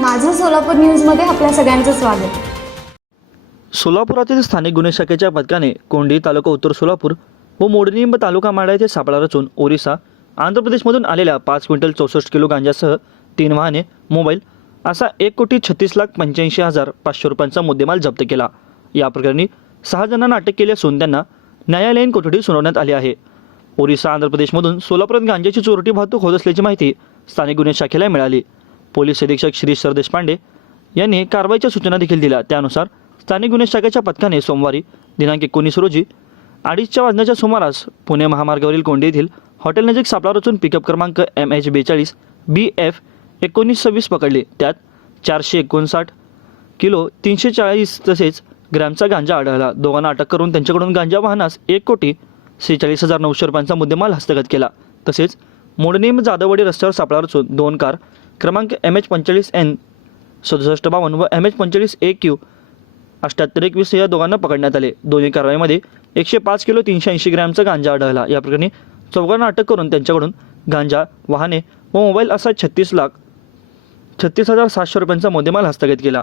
माझं सोलापूर न्यूजमध्ये आपल्या सगळ्यांचं स्वागत. सोलापुरातील स्थानिक गुन्हे शाखेच्या पथकाने कोंडी तालुका उत्तर सोलापूर व मोडनिंब तालुका माडा येथे सापळा रचून ओरिसा आंध्र प्रदेशमधून आलेल्या पाच क्विंटल चौसष्ट किलो गांजासह तीन वाहने मोबाईल असा एक कोटी छत्तीस लाख पंच्याऐंशी हजार पाचशे रुपयांचा मुद्देमाल जप्त केला. या प्रकरणी सहा जणांना अटक केली असून त्यांना न्यायालयीन कोठडी सुनावण्यात आली आहे. ओरिसा आंध्र प्रदेशमधून सोलापुरात गांजाची चोरटी वाहतूक होत असल्याची माहिती स्थानिक गुन्हे शाखेला मिळाली. पोलीस अधीक्षक श्री सर देशपांडे यांनी कारवाईच्या सूचना देखील दिल्या. त्यानुसार स्थानिक गुन्हे शाखेच्या पथकाने सोमवारी दिनांक एकोणीस रोजी अडीचच्या वाजण्याच्या सुमारास पुणे महामार्गावरील कोंडी येथील हॉटेलनजीक सापळा रचून पिकअप क्रमांक एम एच बेचाळीस बी एफ एकोणीस सव्वीस पकडले. त्यात चारशे एकोणसाठ किलो तीनशे चाळीस तसेच ग्रॅमचा गांजा आढळला. दोघांना अटक करून त्यांच्याकडून गांजा वाहनास एक कोटी सेहेचाळीस हजार नऊशे रुपयांचा मुद्देमाल हस्तगत केला. तसेच मोडनेम जाधववाडी रस्त्यावर सापळा रचून दोन कार क्रमांक एम एच पंचेचाळीस एन सदुसष्ट बावन्न व एम एच पंचेचाळीस ए क्यू अठ्ठ्याहत्तर एकवीस या दोघांना पकडण्यात आले. दोन्ही कारवाईमध्ये एकशे पाच किलो तीनशे ऐंशी ग्रॅमचा गांजा आढळला. या प्रकरणी चौघांना अटक करून त्यांच्याकडून गांजा वाहने व मोबाईल असा छत्तीस लाख छत्तीस हजार सातशे रुपयांचा मुद्देमाल हस्तगत केला.